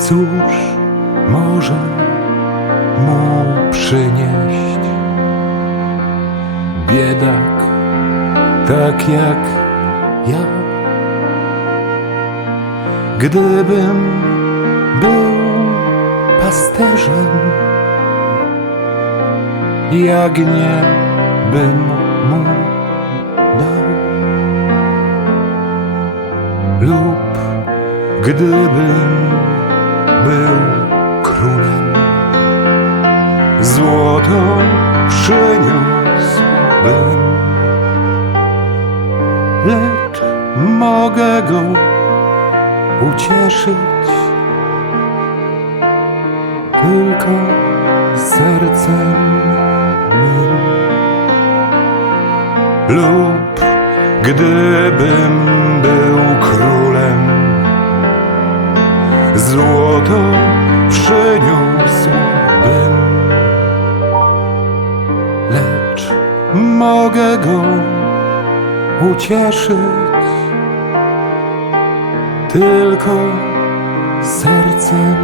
Cóż może mu przynieść biedak, tak jak ja? Gdybym był pasterzem, jak nie bym mu dał lub gdybym złoto przyniósłbym, lecz mogę go ucieszyć tylko sercem mym. Lub gdybym był królem, złoto przyniósłbym, mogę go ucieszyć. Tylko sercem